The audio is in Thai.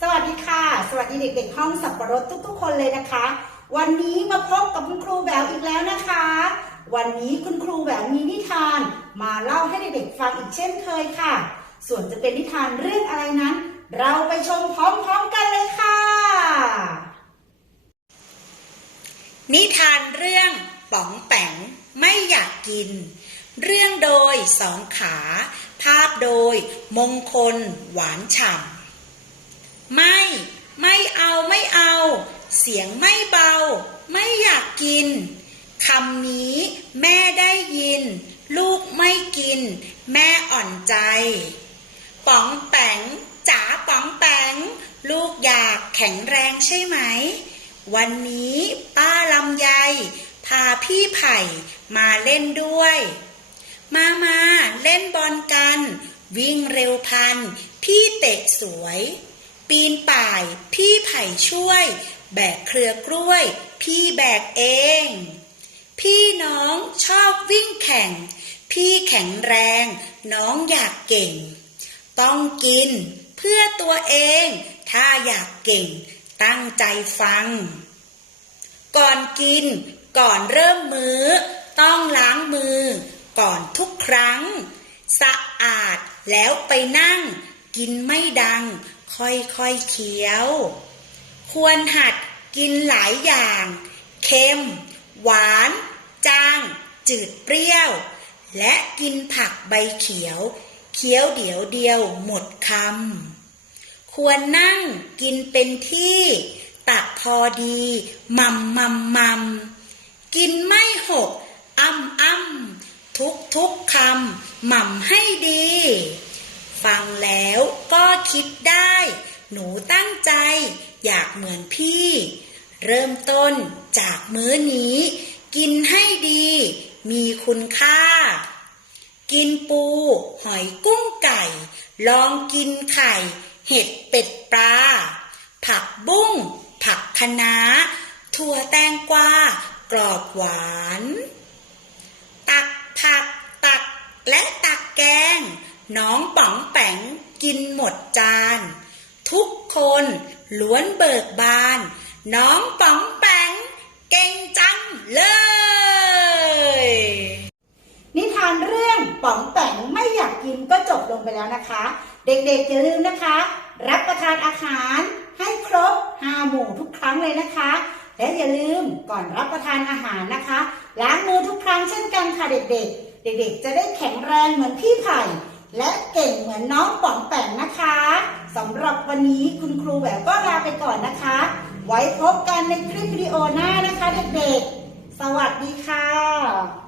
สวัสดีค่ะ สวัสดีเด็กๆห้องสับปะรดทุกๆ คนเลยนะคะ วันนี้มาพบกับคุณครูแหววอีกแล้วนะคะ วันนี้คุณครูแหววมีนิทาน มาเล่าให้เด็กๆฟังอีกเช่นเคยค่ะ ส่วนจะเป็นนิทานเรื่องอะไรนั้น เราไปชมพร้อมๆกันเลยค่ะ นิทานเรื่องป๋องแป๋งไม่อยากกิน เรื่องโดยสองขา ภาพโดย มงคล หวานฉ่ำ ไม่ ไม่เอาไม่เอา เสียงไม่เบา ไม่อยากกินคำนี้แม่ได้ยิน ลูกไม่กิน แม่อ่อนใจ ป๋องแปงจ๋าป๋องแปงลูกอยากแข็งแรงใช่ไหม วันนี้ป้าลำไย พาพี่ไผ่มาเล่นด้วย มามาเล่นบอลกัน วิ่งเร็วพัน พี่เตะสวย ปีนป่าย พี่ไผ่ช่วย แบกเครือกล้วย พี่แบกเอง พี่น้องชอบวิ่งแข่ง พี่แข็งแรง น้องอยากเก่ง ต้องกิน เพื่อตัวเอง ถ้าอยากเก่ง ตั้งใจฟัง ก่อนกิน ก่อนเริ่มมื้อ ต้องล้างมือ ก่อนทุกครั้ง สะอาดแล้วไปนั่ง กินไม่ดัง ค่อยๆเคี้ยว ควรหัดกินหลายอย่าง เค็ม หวาน จาง จืดเปรี้ยว และกินผักใบเขียว เคี้ยวเดี๋ยวเดียวหมดคำ ควรนั่งกินเป็นที่ ตักพอดีมัมมัมมัมกินไม่หกอ้ำอ้ำทุกทุกคำหม่ำให้ดี ฟังแล้วก็คิดได้ หนูตั้งใจ อยากเหมือนพี่ เริ่มต้นจากมื้อนี้ กินให้ดี มีคุณค่า กินปู หอยกุ้งไก่ ลองกินไข่ เห็ดเป็ดปลา ผักบุ้ง ผักคะน้า ถั่วแตงกวา กรอบหวาน ตักผักตักและตักแกง น้องป๋องแป๋งกินหมดจาน ทุกคนล้วนเบิกบาน น้องป๋องแป๋งเก่งจังเลย นิทานเรื่องป๋องแป๋งไม่อยากกินก็จบลงไปแล้วนะคะ เด็กๆอย่าลืมนะคะ รับประทานอาหารให้ครบห้าหมู่ทุกครั้งเลยนะคะ และอย่าลืมก่อนรับประทานอาหารนะคะล้างมือทุกครั้งเช่นกันค่ะเด็กๆ เด็กๆ จะได้แข็งแรงเหมือนพี่ไผ่ และเก่งเหมือนน้องป๋องแป๋งนะคะสำหรับวันนี้คุณครูแหววก็ลาไปก่อนนะคะ ไว้พบกันในคลิปวิดีโอหน้านะคะเด็กๆ สวัสดีค่ะ